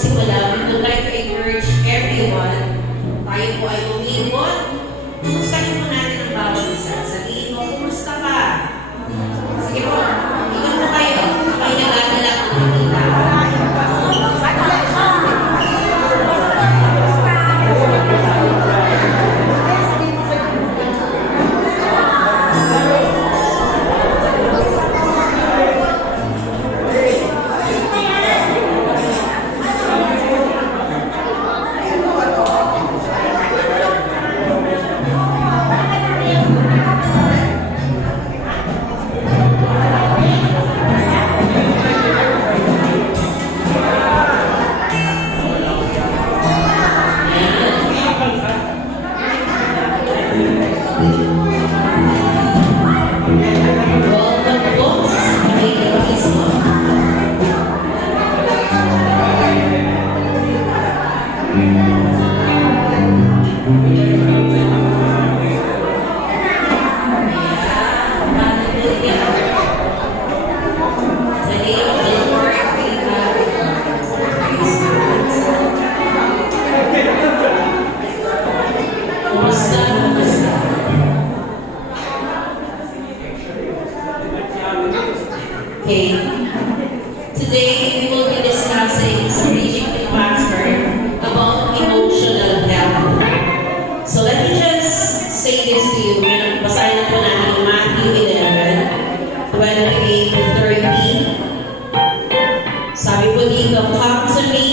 magsimula, we would like to encourage everyone, tayo po ay umibot. Kumustahin mo natin ang bawat isa. Sabihin mo, kumusta ka? Sige po, ingat po kayo. May nagadala ang nakita. Okay. Today we will be discussing strategically pastor about emotional health. So let me just say this to you. Basahin po natin Matthew 11:28-30. Sabi po dito, "Come to me,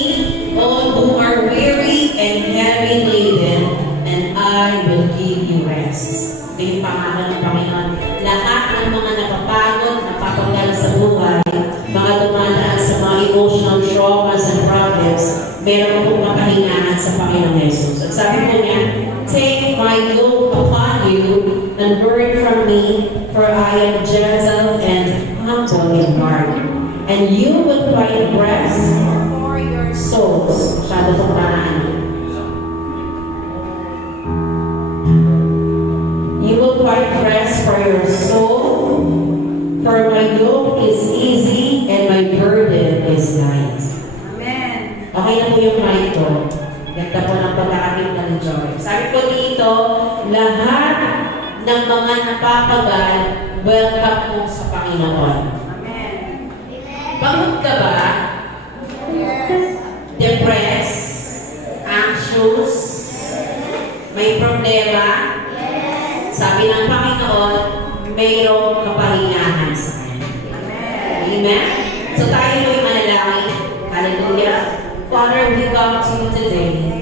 all who are weary and heavy laden, and I will give you rest." Ito yung pangalan ng Panginoon. Lahat ng mga napapagod, napapagal sa buhay, mga dumadaan sa mga emotional traumas and problems, meron pong makahingahan sa Panginoon Jesus. At sabi po niya, "Take my yoke upon you and learn from me, for I am gentle and humble in heart, and you will find rest for your souls." Masyado pong paraan. You will find rest for your soul, for my yoke is easy and my burden is light. Amen. Okay na po yung mic ko. Ganda po ng pagkakakita ng Joy. Sabi po dito, lahat ng mga napapagal, welcome po sa Panginoon. Amen. Pagod ka ba? Yes. Depressed? Anxious? May problema? Sabi ng Panginoon, mayroong kapahingahan sa Kanya. Amen? So tayo mo'y manalangin. Hallelujah. Father, we come to you today.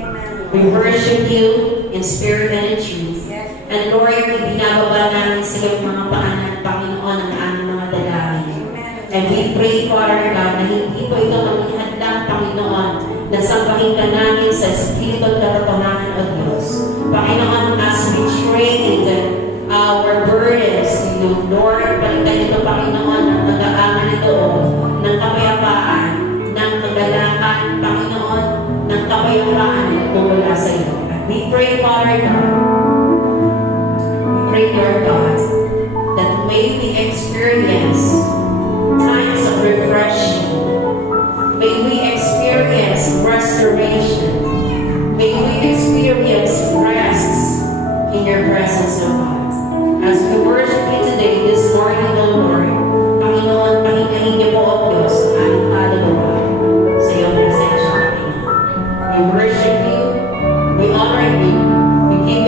We worship you in spirit and in truth. And Lord, ibinababa namin sa iyong mga paanan, Panginoon, ang aming mga dalangin. And we pray, Father God, na hindi po ito ang hadlang, Panginoon, na sambahin ka namin sa Espiritu at katotohanan o Diyos. Panginoon, as we trade our burdens to you, Lord, palitan ito, Panginoon, ng nag-aaman na loob, ng kapayapaan, ng kagalakan, Panginoon, ng kapayapaan na tumula sa iyo. We pray, Father God, we pray, Lord God, that may we experience times of refreshing, may we experience restoration, may we experience rest in your presence, O God. As we worship you today, this morning, O Lord, Panginoon, pahingahin niyo po, O Diyos, ang aming kaluluwa sa iyong presensya, Panginoon. We worship you, we honor you, we give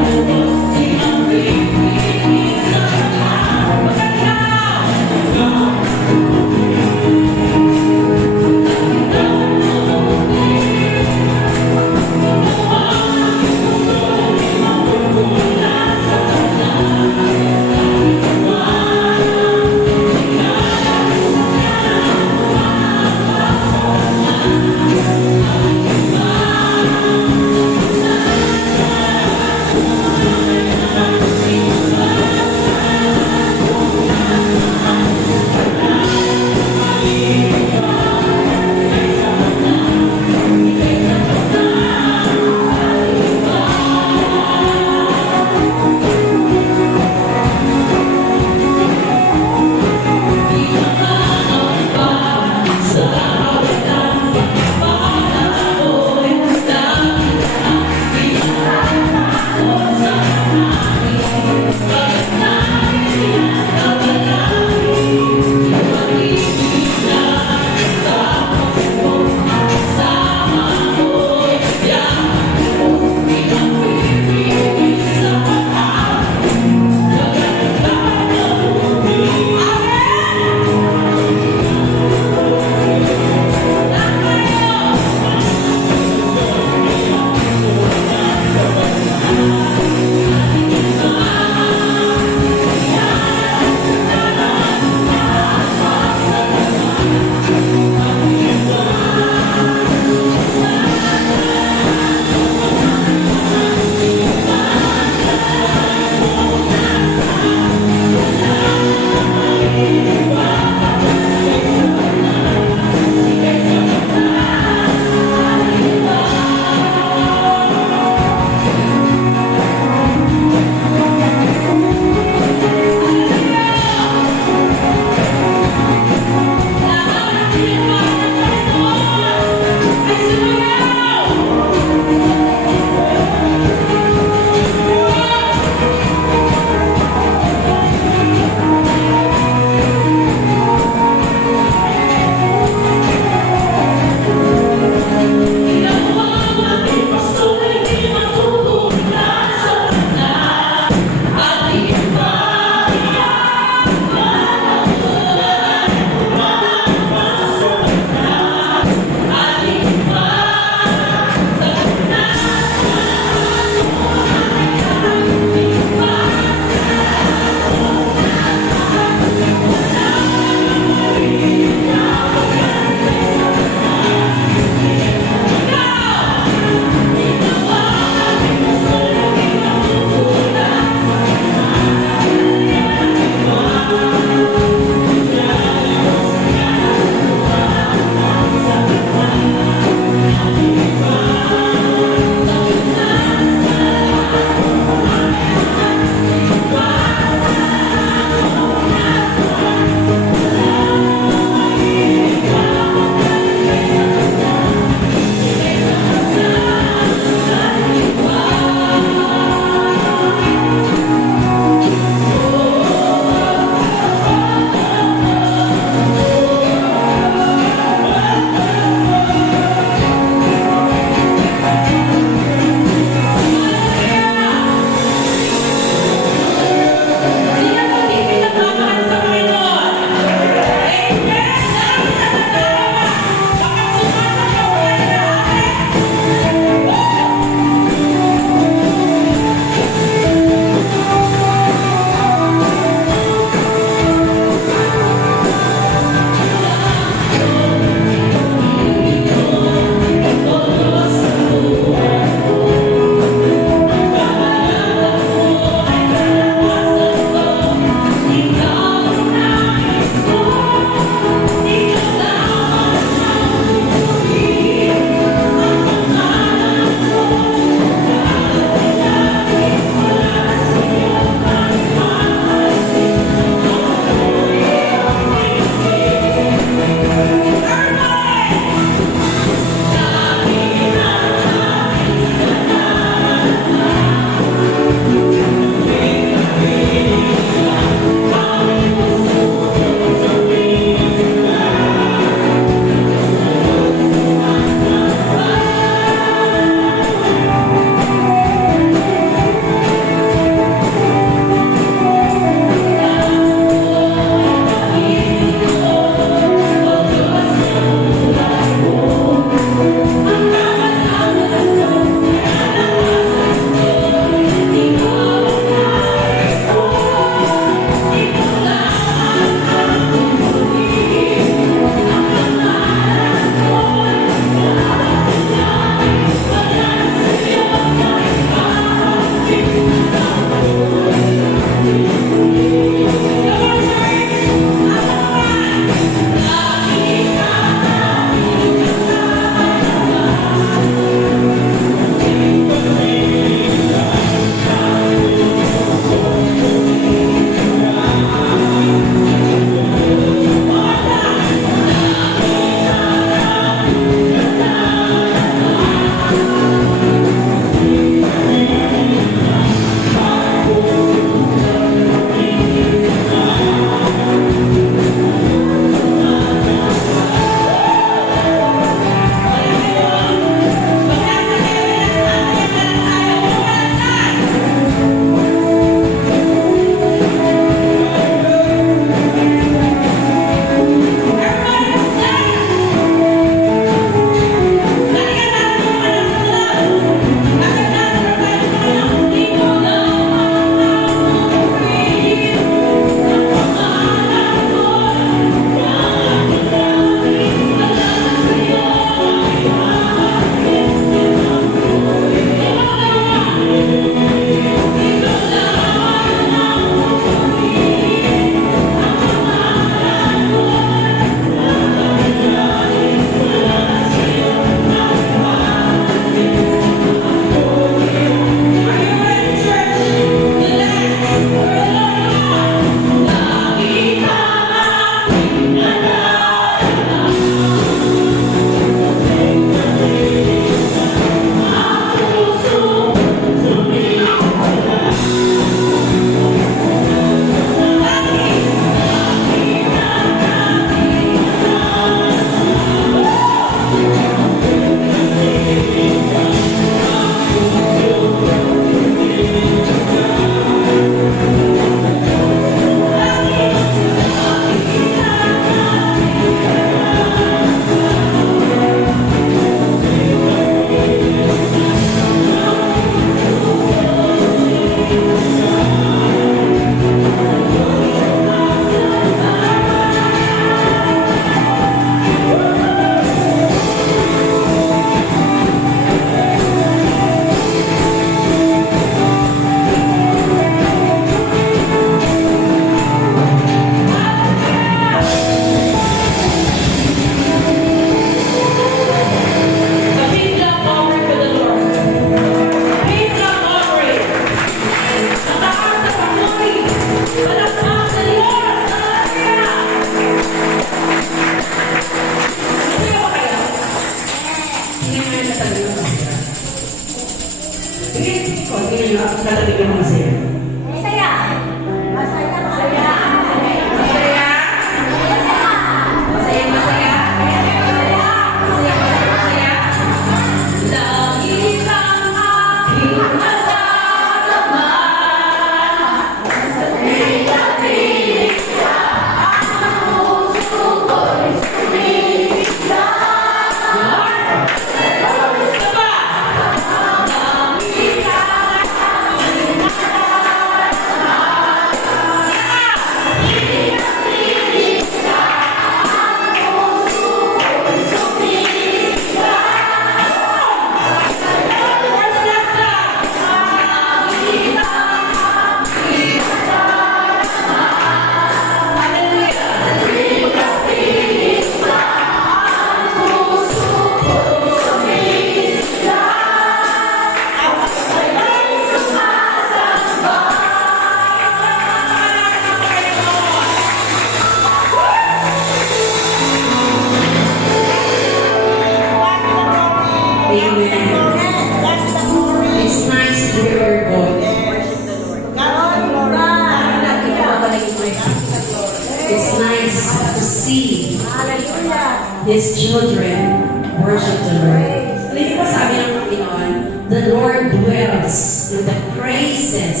His children worship the Lord. Alam niyo po sabi ng Panginoon, the Lord dwells in the praises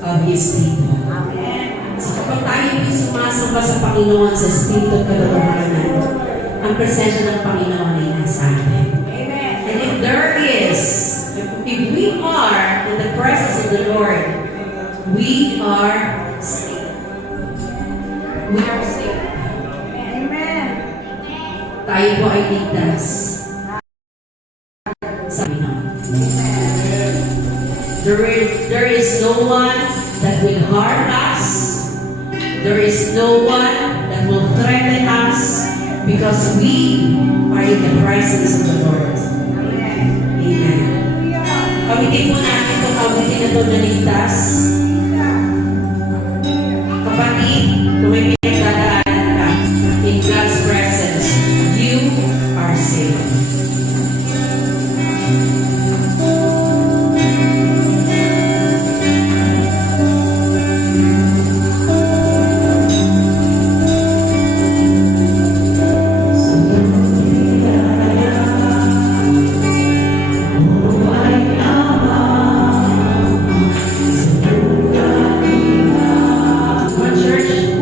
of His people. Amen. So kapag tayo po'y sumasamba sa Panginoon sa Espiritu at Katotohanan, ang presensya ng Panginoon ay nasa atin. Amen. And if there is, if we are in the presence of the Lord, we are safe. We are safe. Amen. Tayo po ay ligtas sa Panginoon. There is no one that will harm us. There is no one that will threaten us because we are in the presence of the Lord. Amen. Amen. Pamitin po natin itong awitin na ito na ligtas. Kapatid, kung may pinagdadaanan ka in God's presence, you are safe. One church,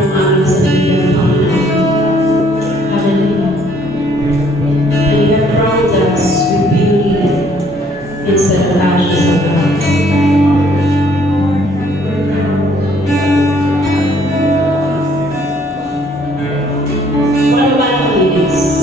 ang aming sabihan, Panginoon. Hallelujah. And you have crowned us with beauty instead of ashes, O God. Walang ba ng linis?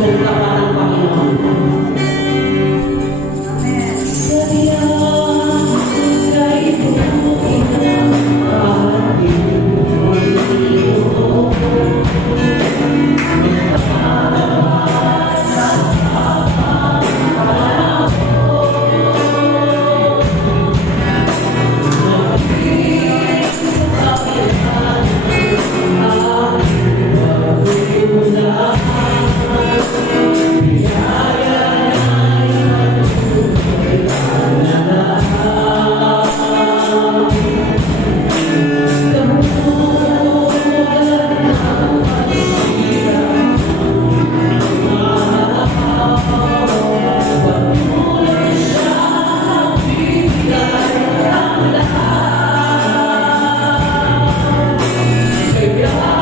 susunod ka pa ng Panginoon. Amen.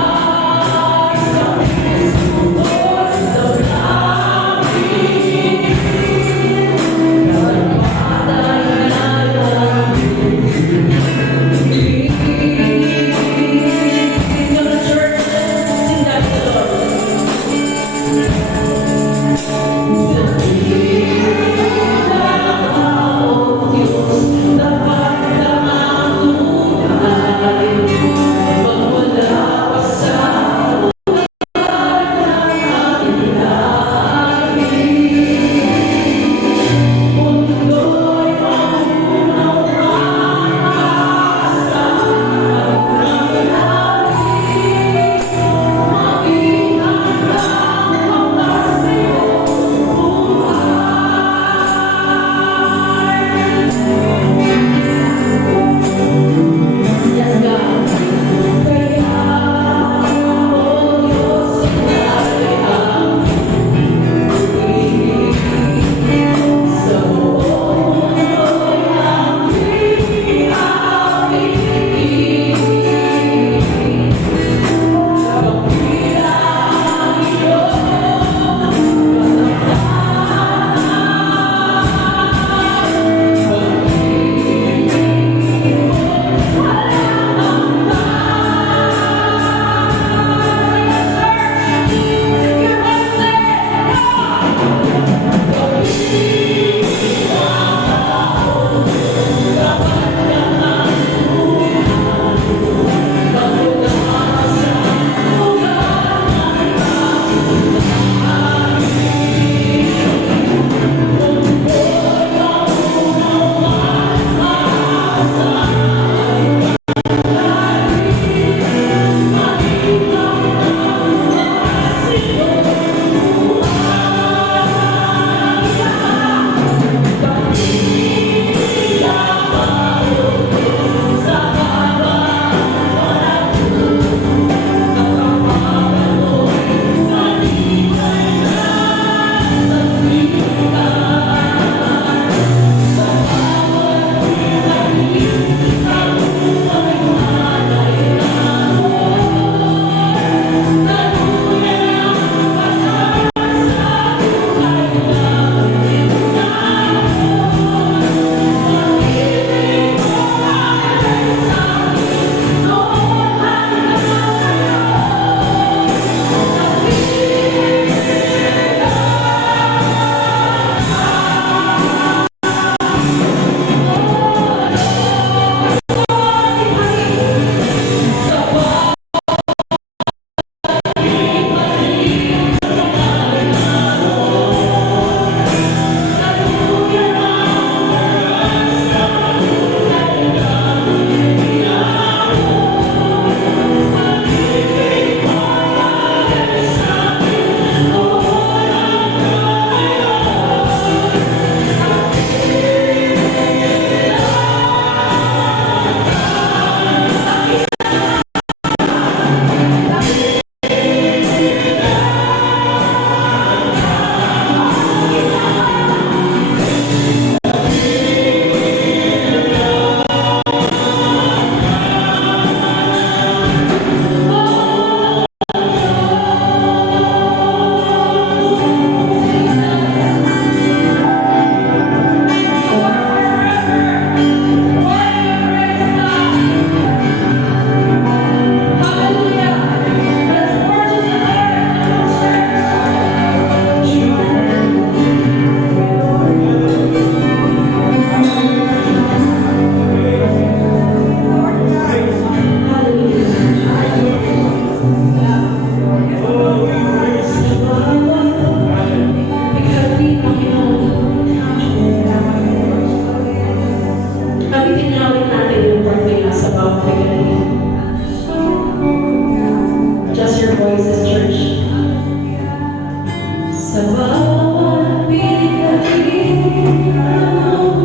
Sa bawat bigay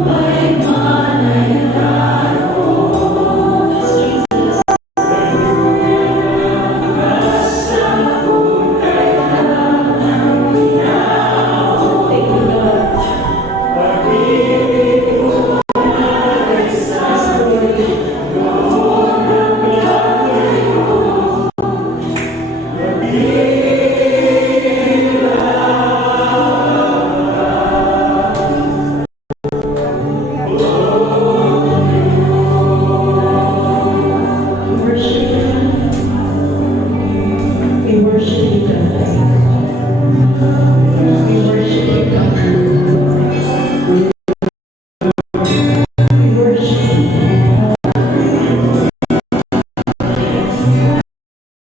ay mananalo. Thank you, Lord. We worship you. We worship you, God. We worship you, God. We worship you.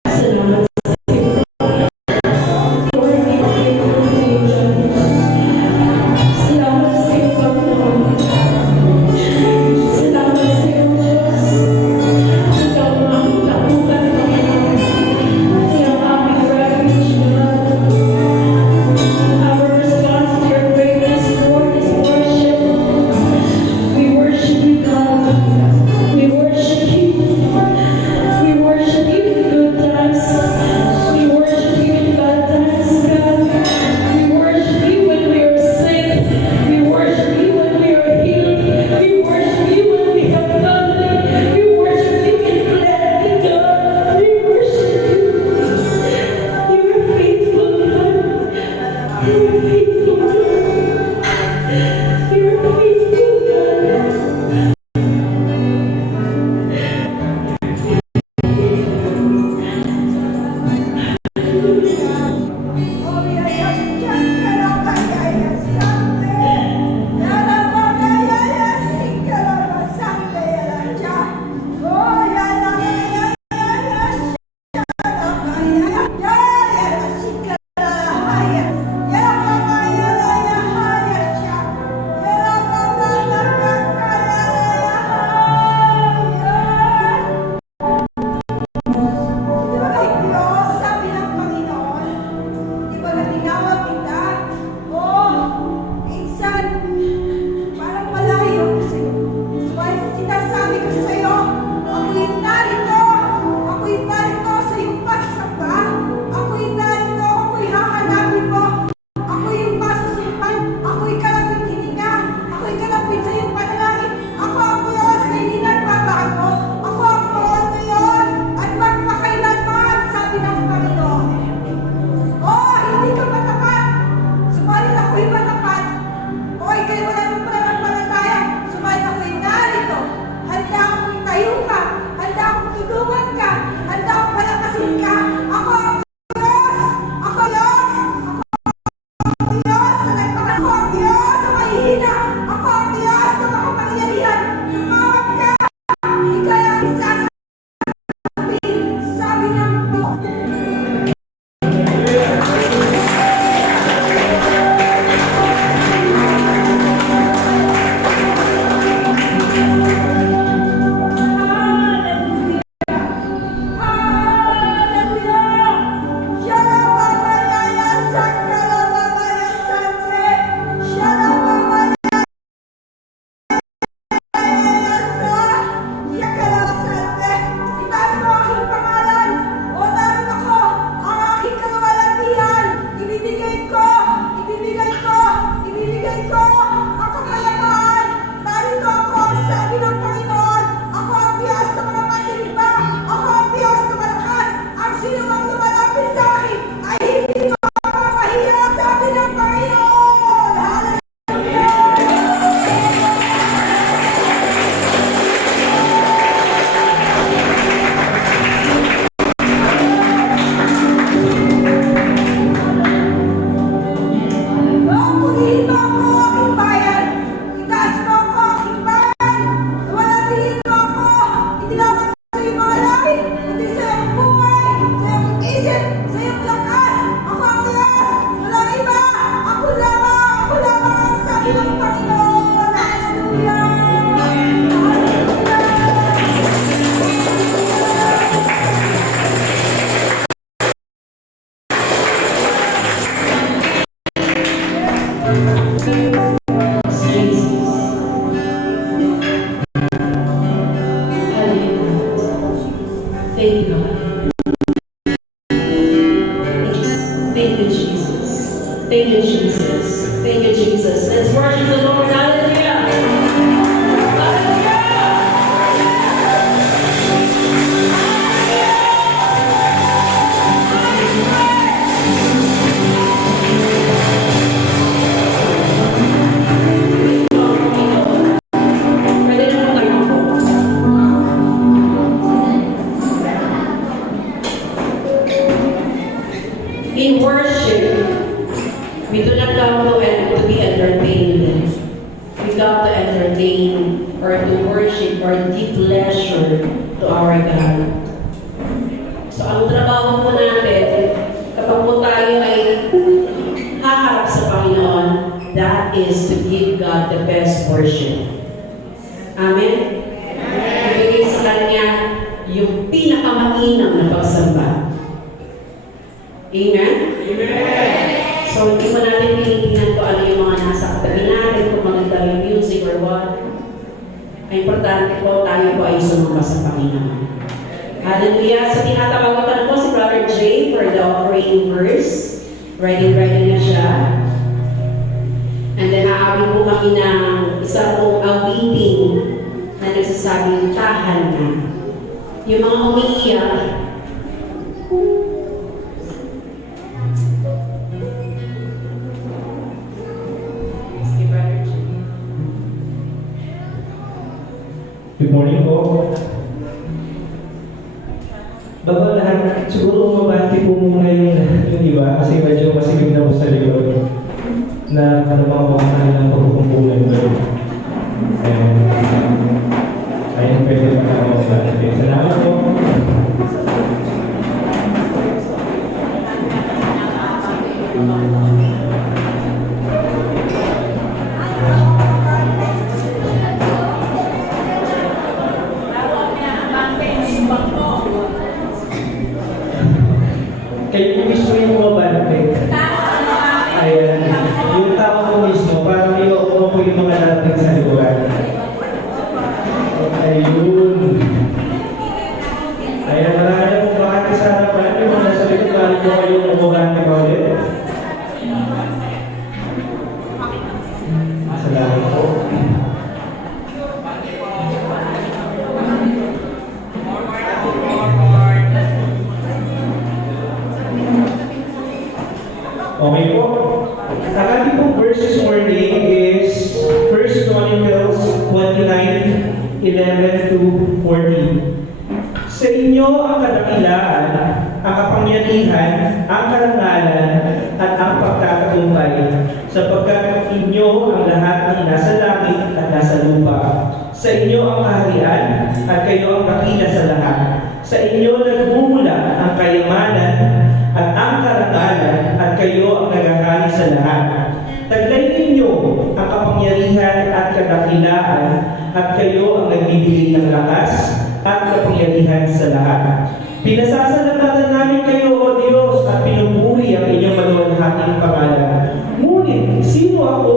Salamat sa iyo. Lord, we are grateful to you, God. Salamat sa iyo, Panginoon. Salamat sa iyo, Diyos. Ikaw ang tapunan, Panginoon. Ikaw ang aming refuge, God. Our response to your greatness, Lord, is worship. We worship you, God. We worship you. We worship you in good times. We worship you in bad times, God. We worship you when we are sick. We worship you when we are healed. We worship you when we have nothing. We worship you in plenty, God. We worship you. You are faithful, God. You are faithful, God. You are faithful, God. Yeah. you, Jesus. Thank you, Jesus. Let's worship the Lord. Hallelujah. Pwede na po tayo po. In worship, we do not come to be entertained. We come to entertain or to worship or give pleasure to our God. So ang trabaho po natin, kapag po tayo ay haharap sa Panginoon, that is to give God the best worship. Amen? Ibigay sa Kanya yung pinakamainam na pagsamba. Amen? So, hindi pa natin tinitingnan kung ano yung mga nasa katabi natin, kung maganda yung music or what. Ang importante po, tayo po ay sumamba sa Panginoon. Hallelujah. So, tinatawagan po si Brother Jay for the offering verse. Ready na siya. And then, aawin po kami ng isang pong awiting na nagsasabing, tahan na. Yung mga umiiyak, Good morning po. Bago lahat, siguro mabati po muna yung iba kasi medyo masigib na po sa likod na ano mga pagkakaan ng pagkukumpulan doon. Ayun, pwede pa na ako sa atin. Salamat po. Kayo po mismo yung mabante. Ayan. Yung tao po mismo, parang iuupo po yung mga dating sa lugar. Ayun. Ayan, marami na po bakit sa harapan. Yung mga nasa likod, parang po kayong umugante pa ulit. Salamat po. Okay po. Ang ating pong verse this morning is 1 Chronicles 29:11 to 14. Sa inyo ang kadakilaan, ang kapangyarihan, ang karangalan, at ang pagtatagumpay, sapagkat inyo ang lahat ng nasa langit at nasa lupa. Sa inyo ang kaharian, at kayo ang dakila sa lahat. Sa inyo nagmumula ang kayamanan at ang karangalan, at kayo ang nagahari sa lahat. Taglay ninyo ang kapangyarihan at kadakilaan, at kayo ang nagbibigay ng lakas at kapangyarihan sa lahat. Pinasasalamatan namin kayo, O Diyos, at pinupuri ang inyong maluwalhating pangalan. Ngunit, sino ako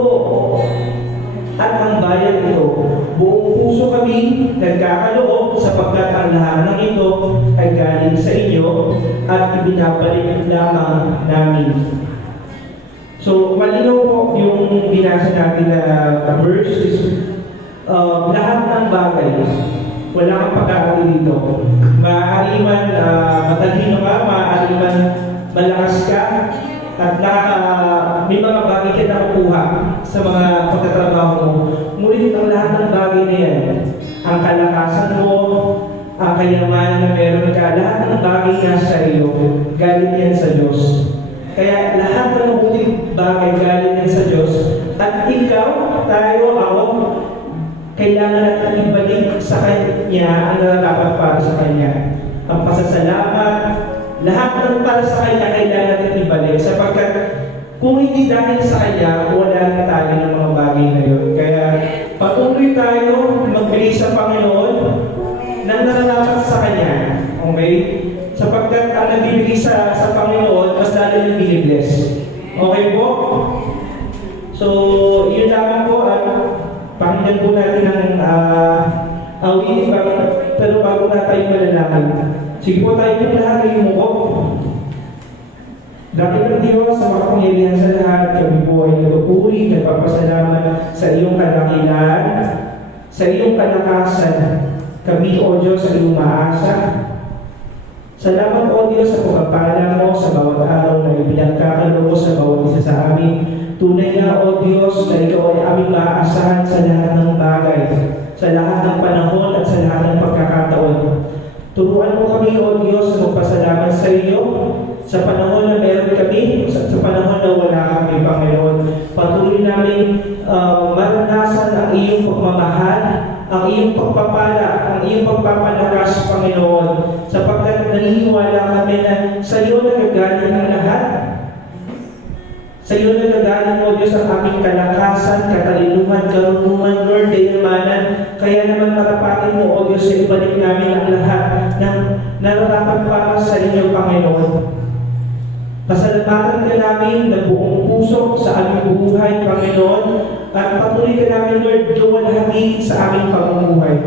at ang bayan ito? Buong puso kami nagkakaloob sapagkat ang lahat ng ito ay galing sa inyo at ibinabalik lamang namin. So, malinaw po yung binasa natin na verse. Lahat ng bagay, wala kang pag-aari dito. Maaari man matalino ka, maaari man malakas ka, at may mga bagay ka nakukuha sa mga pagtatrabaho mo. Ngunit ang lahat ng bagay na yan, ang kalakasan mo, ang kayamanan na meron ka, lahat ng bagay na sa iyo, galing yan sa Diyos. Kaya lahat ng mabuting bagay galing yan sa Diyos. At ikaw, tayo, ako, kailangan natin ibalik sa Kanya ang nararapat para sa Kanya. Ang pasasalamat, lahat ng para sa Kanya kailangan natin ibalik. Sapagkat kung hindi dahil sa Kanya, wala na tayo ng mga bagay na yun. Kaya patuloy tayo magbigay sa Panginoon ng nararapat sa Kanya. Okay? Sapagkat ang nagbibigay sa Panginoon, mas lalo yung binibless. Okay po? So, yun lamang po. Pakinggan po natin ang awitin, pero bago na tayo malalaman. Sige po tayo po lahat ay umuko. Dakilang Diyos sa makapangyarihan sa lahat, kami po ay nagpupuri, nagpapasalamat sa iyong kadakilaan, sa iyong kalakasan. Kami, O Diyos, ay umaasa. Salamat, O Diyos, sa pagpapala mo sa bawat araw na ipinagkakalo mo sa bawat isa sa amin. Tunay nga, O Diyos, na ikaw ay aming maaasahan sa lahat ng bagay, sa lahat ng panahon at sa lahat ng pagkakataon. Turuan mo kami, O Diyos, na magpasalamat sa iyo sa panahon na meron kami, sa panahon na wala kami, Panginoon. Patuloy namin maranasan ang iyong pagmamahal, ang iyong pagpapala, ang iyong pagpapalakas, Panginoon, sapagkat naniniwala kami na sa iyo nagagaling ang lahat. Sa iyo nagagaling, O Diyos, ang aming kalakasan, katalinuhan, karunungan, Lord, kayamanan. Kaya naman marapatin mo, O Diyos, sa ibalik namin ang lahat ng nararapat para sa inyo, Panginoon. Pasalamatan ka namin ng buong puso sa aming buhay, Panginoon, at patuloy ka namin, Lord, luwalhati sa aming pamumuhay.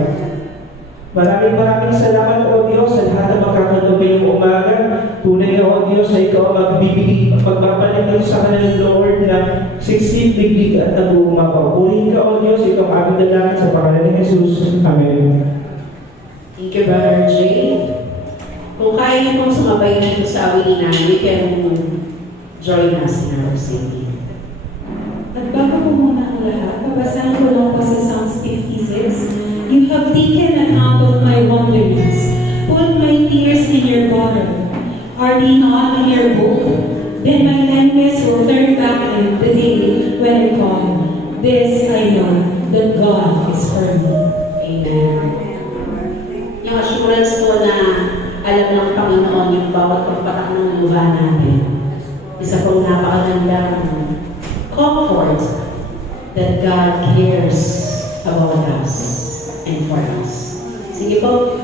Maraming salamat, O Diyos, sa lahat ng magkakaroon ngayong umaga. Tunay na, O Diyos, na ikaw ang magbibigay, magpapaligid sa kanilang Lord na siksik, biglig at nabumapaw. Purihin ka, O Diyos, ikaw ang aming dalangin sa pangalan ni Jesus. Amen. Thank you, Brother Jay. Kung kaya niyo pong sumabay dito sa awinan, we can join us in our singing. At bago po muna ang lahat, babasahin ko lang po sa Psalms 56. You have taken account of my wanderings, put my tears in your bottle. Are they not in your book? Then my enemies will turn back in the day when I call. This I know, that God is for me. Amen. Yung assurance ko na alam ng Panginoon yung bawat pagpatak ng luha natin. Isa pong napakagandang comfort that God cares about us and for us. Sige po.